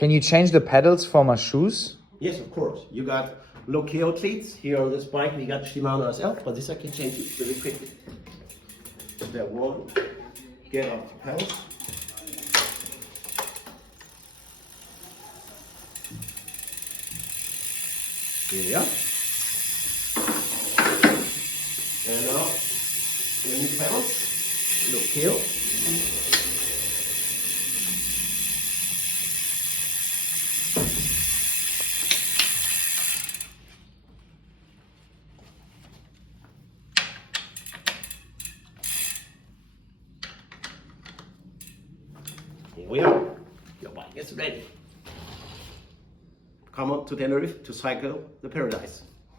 Can you change the pedals for my shoes? Yes, of course. You got Lokeo cleats here on this bike. We got Shimano as well, but this I can change it very quickly. There one. Get off the pedals. Here we are. And now the new pedals. Lokeo. Here we are. Your bike is ready. Come on to Tenerife to cycle the paradise.